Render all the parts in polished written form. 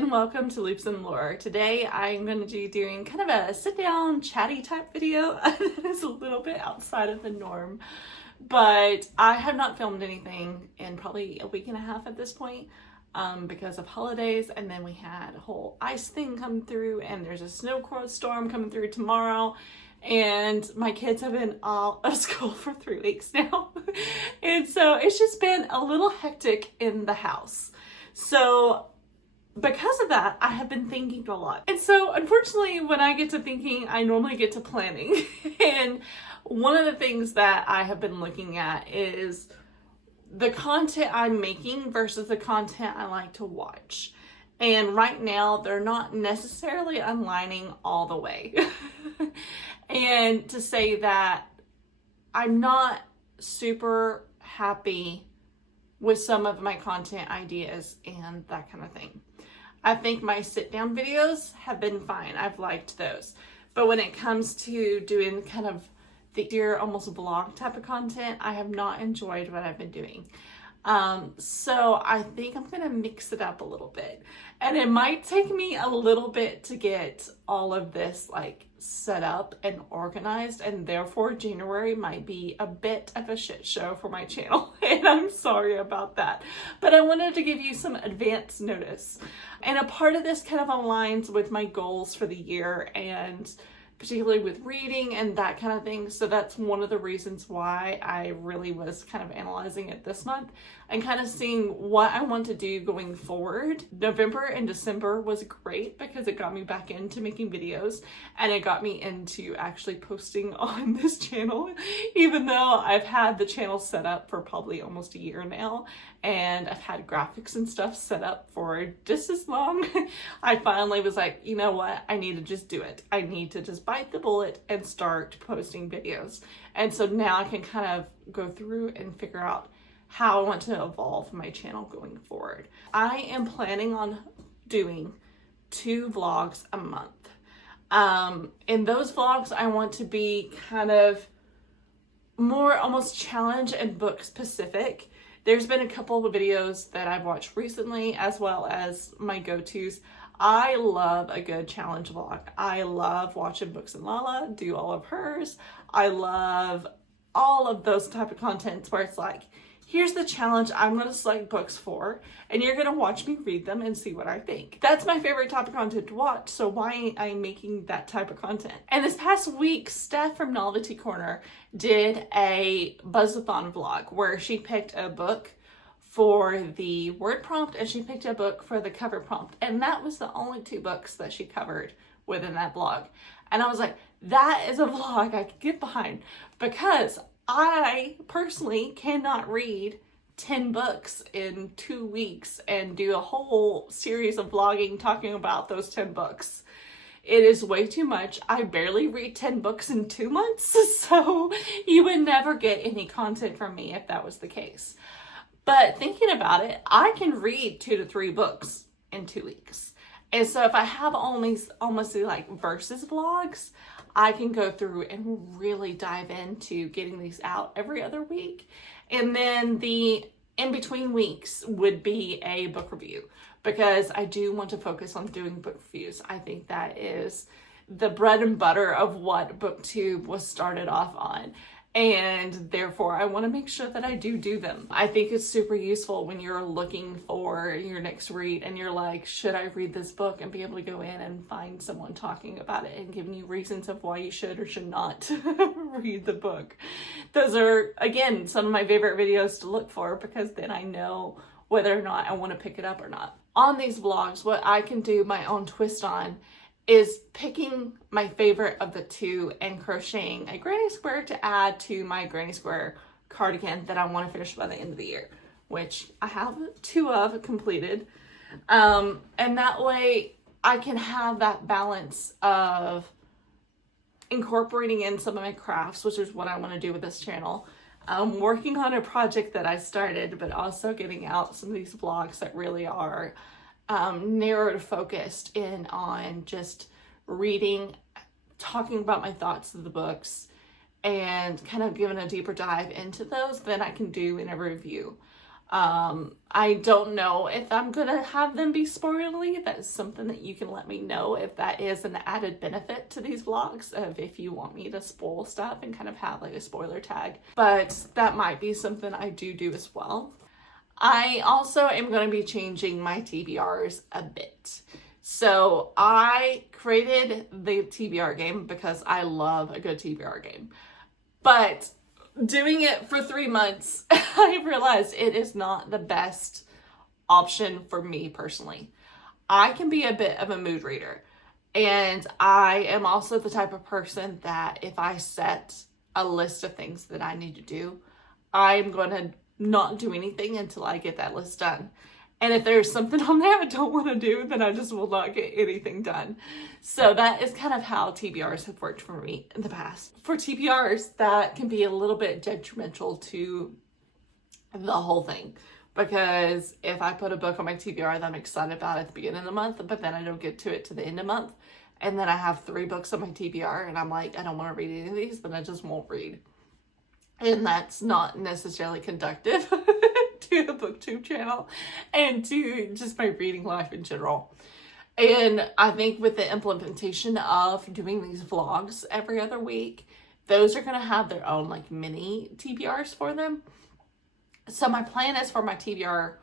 and welcome to Loops and Lore. Today I'm going to be doing kind of a sit down chatty type video that is a little bit outside of the norm, but I have not filmed anything in probably a week and a half at this point because of holidays, and then we had a whole ice thing come through and there's a snowstorm coming through tomorrow. And my kids have been out of school for 3 weeks now. And so it's just been a little hectic in the house. So because of that, I have been thinking a lot. And so unfortunately, when I get to thinking, I normally get to planning. And one of the things that I have been looking at is the content I'm making versus the content I like to watch. And right now, they're not necessarily aligning all the way. And to say that I'm not super happy with some of my content ideas and that kind of thing. I think my sit down videos have been fine. I've liked those. But when it comes to doing kind of the almost vlog type of content, I have not enjoyed what I've been doing. So I think I'm gonna mix it up a little bit, and it might take me a little bit to get all of this like set up and organized, and therefore January might be a bit of a shit show for my channel, and I'm sorry about that, but I wanted to give you some advance notice. And a part of this kind of aligns with my goals for the year, and particularly with reading and that kind of thing. So that's one of the reasons why I really was kind of analyzing it this month and kind of seeing what I want to do going forward. November and December was great because it got me back into making videos, and it got me into actually posting on this channel, even though I've had the channel set up for probably almost a year now, and I've had graphics and stuff set up for just as long. I finally was like, you know what? I need to just do it. I need to just bite the bullet and start posting videos. And so now I can kind of go through and figure out how I want to evolve my channel going forward. I am planning on doing 2 vlogs a month. In those vlogs, I want to be kind of more almost challenge and book specific. There's been a couple of videos that I've watched recently, as well as my go-tos. I love a good challenge vlog. I love watching Books and Lala do all of hers. I love all of those type of contents where it's like, here's the challenge I'm going to select books for, and you're going to watch me read them and see what I think. That's my favorite type of content to watch, so why ain't I making that type of content? And this past week, Steph from Novelty Corner did a Buzzathon vlog where she picked a book for the word prompt and she picked a book for the cover prompt. And that was the only 2 books that she covered within that vlog. And I was like, that is a vlog I could get behind, because I personally cannot read 10 books in 2 weeks and do a whole series of vlogging talking about those 10 books. It is way too much. I barely read 10 books in 2 months, so you would never get any content from me if that was the case. But thinking about it, I can read 2 to 3 books in 2 weeks. And so if I have almost like versus vlogs, I can go through and really dive into getting these out every other week. And then the in-between weeks would be a book review, because I do want to focus on doing book reviews. I think that is the bread and butter of what BookTube was started off on. And therefore, I want to make sure that I do them. I think it's super useful when you're looking for your next read and you're like, should I read this book? And be able to go in and find someone talking about it and giving you reasons of why you should or should not read the book. Those are, again, some of my favorite videos to look for, because then I know whether or not I want to pick it up or not. On these vlogs, what I can do my own twist on is picking my favorite of the 2 and crocheting a granny square to add to my granny square cardigan that I want to finish by the end of the year, which I have 2 of completed. And that way I can have that balance of incorporating in some of my crafts, which is what I want to do with this channel. Working on a project that I started, but also getting out some of these vlogs that really are narrowed focused in on just reading, talking about my thoughts of the books, and kind of giving a deeper dive into those than I can do in a review. I don't know if I'm gonna have them be spoilerly. That is something that you can let me know if that is an added benefit to these vlogs, of if you want me to spoil stuff and kind of have like a spoiler tag. But that might be something I do as well. I also am going to be changing my TBRs a bit. So I created the TBR game because I love a good TBR game. But doing it for 3 months, I realized it is not the best option for me personally. I can be a bit of a mood reader. And I am also the type of person that if I set a list of things that I need to do, I'm going to not do anything until I get that list done. And if there's something on there I don't want to do, then I just will not get anything done. So that is kind of how TBRs have worked for me in the past. For TBRs, that can be a little bit detrimental to the whole thing. Because if I put a book on my TBR that I'm excited about at the beginning of the month, but then I don't get to it to the end of the month, and then I have 3 books on my TBR and I'm like, I don't want to read any of these, then I just won't read. And that's not necessarily conductive to the booktube channel and to just my reading life in general. And I think with the implementation of doing these vlogs every other week, those are going to have their own like mini TBRs for them. So my plan is for my TBR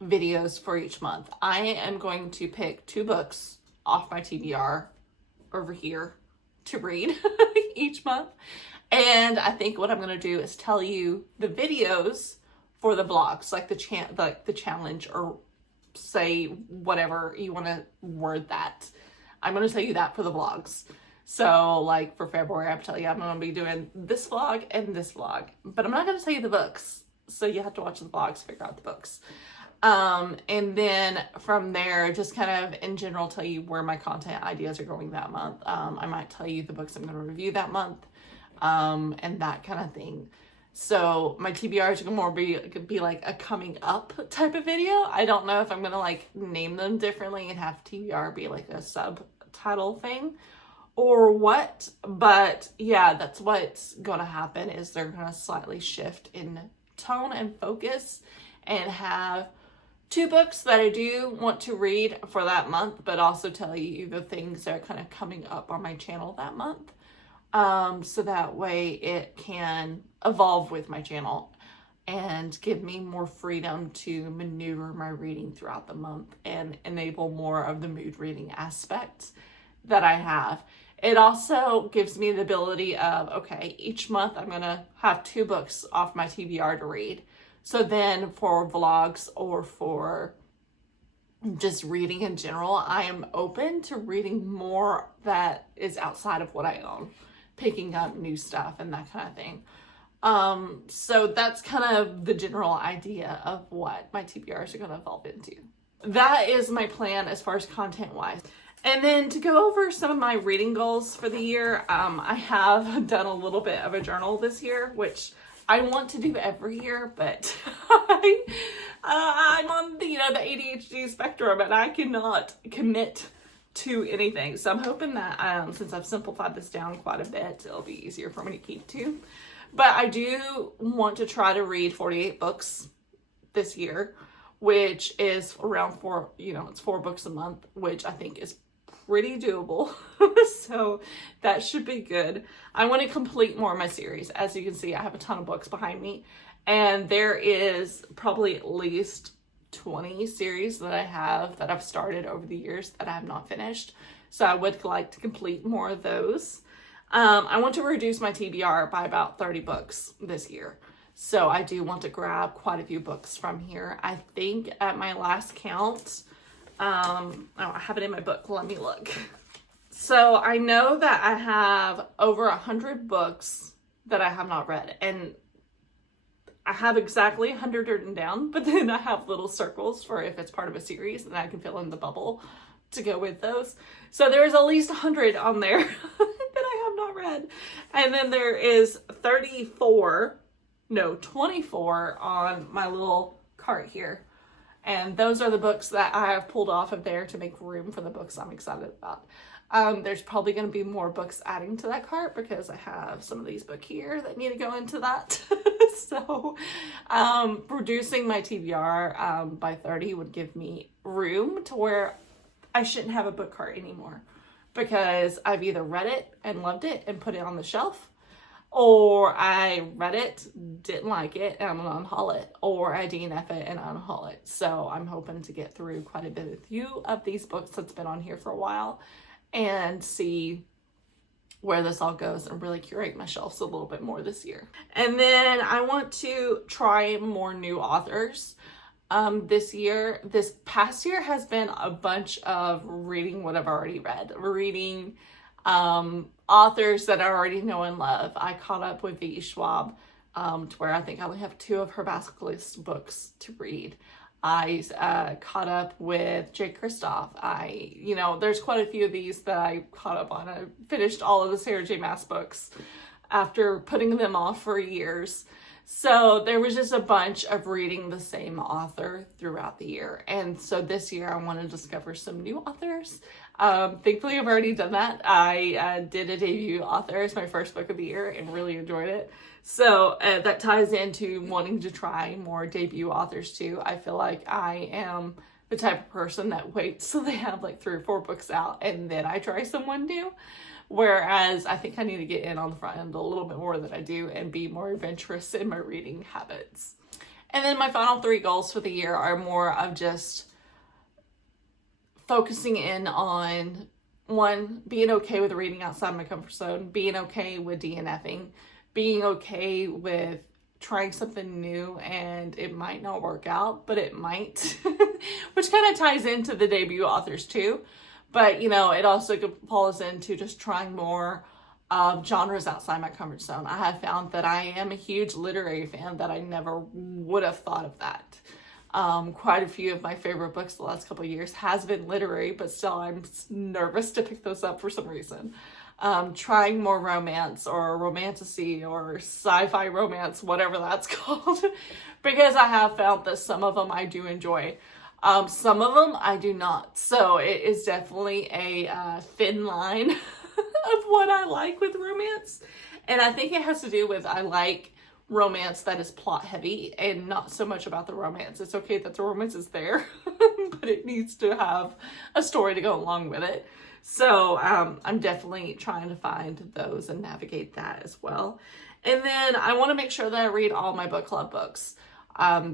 videos for each month, I am going to pick 2 books off my TBR over here to read each month. And I think what I'm going to do is tell you the videos for the vlogs, like the challenge, or say whatever you want to word that. I'm going to tell you that for the vlogs. So like for February, I'm telling you I'm going to be doing this vlog and this vlog, but I'm not going to tell you the books. So you have to watch the vlogs to figure out the books. And then from there, just kind of in general, tell you where my content ideas are going that month. I might tell you the books I'm going to review that month. And that kind of thing. So my TBRs are more be like a coming up type of video. I don't know if I'm gonna like name them differently and have TBR be like a subtitle thing or what, but yeah, that's what's gonna happen, is they're gonna slightly shift in tone and focus and have 2 books that I do want to read for that month, but also tell you the things that are kind of coming up on my channel that month. So that way it can evolve with my channel and give me more freedom to maneuver my reading throughout the month and enable more of the mood reading aspects that I have. It also gives me the ability of, okay, each month I'm going to have 2 books off my TBR to read. So then for vlogs or for just reading in general, I am open to reading more that is outside of what I own, picking up new stuff and that kind of thing. So that's kind of the general idea of what my TBRs are going to evolve into. That is my plan as far as content wise. And then to go over some of my reading goals for the year, I have done a little bit of a journal this year, which I want to do every year, but I'm on the ADHD spectrum and I cannot commit to anything. So I'm hoping that since I've simplified this down quite a bit, it'll be easier for me to keep to. But I do want to try to read 48 books this year, which is around it's 4 books a month, which I think is pretty doable. So that should be good. I want to complete more of my series. As you can see, I have a ton of books behind me, and there is probably at least 20 series that I have that I've started over the years that I have not finished. So I would like to complete more of those. I want to reduce my TBR by about 30 books this year. So I do want to grab quite a few books from here. I think at my last count, I have it in my book. Let me look. So I know that I have over 100 books that I have not read, and I have exactly 100 written down, but then I have little circles for if it's part of a series, and I can fill in the bubble to go with those. So there's at least 100 on there that I have not read. And then there is 24 on my little cart here. And those are the books that I have pulled off of there to make room for the books I'm excited about. There's probably going to be more books adding to that cart because I have some of these books here that need to go into that. So reducing my TBR by 30 would give me room to where I shouldn't have a book cart anymore, because I've either read it and loved it and put it on the shelf, or I read it, didn't like it, and I'm gonna unhaul it, or I DNF it and unhaul it. So I'm hoping to get through quite a few of these books that's been on here for a while and see where this all goes and really curate my shelves a little bit more this year. And then I want to try more new authors. This year, this past year has been a bunch of reading what I've already read, reading authors that I already know and love. I caught up with V. Schwab to where I think I only have 2 of her basket list books to read. I caught up with Jay Kristoff. There's quite a few of these that I caught up on. I finished all of the Sarah J. Maas books after putting them off for years. So there was just a bunch of reading the same author throughout the year. And so this year I want to discover some new authors. Thankfully, I've already done that. I did a debut author as my first book of the year and really enjoyed it. So that ties into wanting to try more debut authors too. I feel like I am the type of person that waits till they have like 3 or 4 books out and then I try someone new. Whereas I think I need to get in on the front end a little bit more than I do and be more adventurous in my reading habits. And then my final 3 goals for the year are more of just focusing in on, 1, being okay with reading outside my comfort zone, being okay with DNFing, being okay with trying something new and it might not work out, but it might, which kind of ties into the debut authors too. But, it also falls into just trying more genres outside my comfort zone. I have found that I am a huge literary fan that I never would have thought of that. Quite a few of my favorite books the last couple of years has been literary, but still I'm nervous to pick those up for some reason. Trying more romance or romantasy or sci-fi romance, whatever that's called, because I have found that some of them I do enjoy. Some of them I do not. So it is definitely a thin line of what I like with romance. And I think it has to do with I like romance that is plot heavy and not so much about the romance. It's okay that the romance is there, but it needs to have a story to go along with it. So I'm definitely trying to find those and navigate that as well. And then I want to make sure that I read all my book club books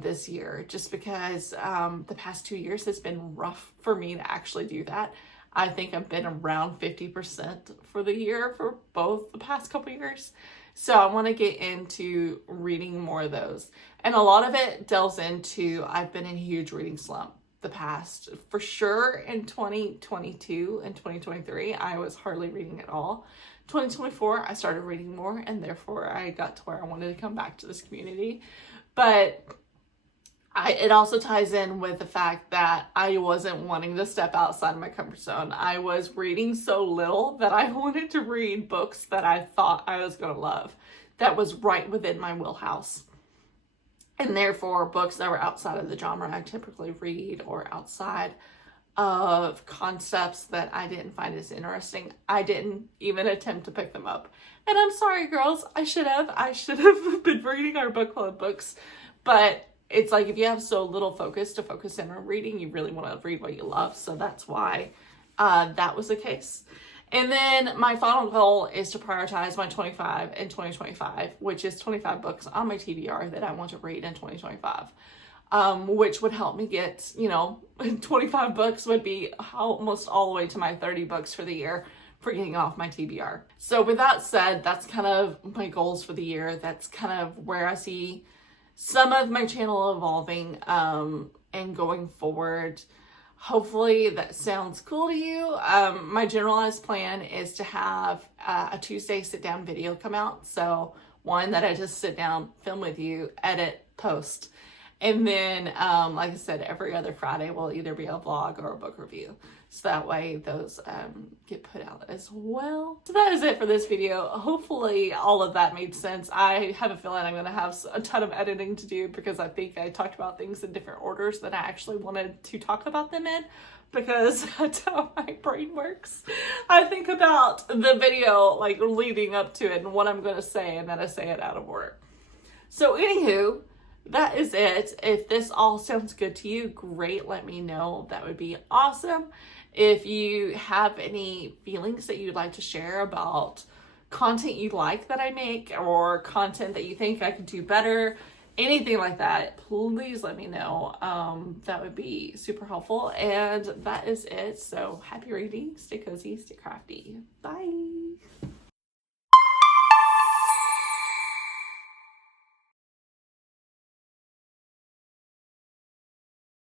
this year, just because the past 2 years has been rough for me to actually do that. I think I've been around 50% for the year for both the past couple years. So I want to get into reading more of those. And a lot of it delves into, I've been in a huge reading slump the past, for sure in 2022 and 2023, I was hardly reading at all. 2024, I started reading more and therefore I got to where I wanted to come back to this community. But it also ties in with the fact that I wasn't wanting to step outside my comfort zone. I was reading so little that I wanted to read books that I thought I was going to love, that was right within my wheelhouse. And therefore, books that were outside of the genre I typically read or outside of concepts that I didn't find as interesting, I didn't even attempt to pick them up. And I'm sorry, girls, I should have been reading our book club books. But it's like, if you have so little focus to focus in on reading, you really want to read what you love. So that's why that was the case. And then my final goal is to prioritize my 25 in 2025, which is 25 books on my TBR that I want to read in 2025. Which would help me get, 25 books would be almost all the way to my 30 books for the year for getting off my TBR. So with that said, that's kind of my goals for the year. That's kind of where I see some of my channel evolving and going forward. Hopefully that sounds cool to you. My generalized plan is to have a Tuesday sit down video come out. So one that I just sit down, film with you, edit, post. And then, like I said, every other Friday will either be a vlog or a book review. So that way those get put out as well. So that is it for this video. Hopefully all of that made sense. I have a feeling I'm going to have a ton of editing to do because I think I talked about things in different orders than I actually wanted to talk about them in, because that's how my brain works. I think about the video like leading up to it and what I'm going to say, and then I say it out of order. So anywho, that is it. If this all sounds good to you, great, let me know. That would be awesome. If you have any feelings that you'd like to share about content you like that I make, or content that you think I could do better, anything like that, please let me know. That would be super helpful. And that is it. So happy reading, stay cozy, stay crafty. Bye.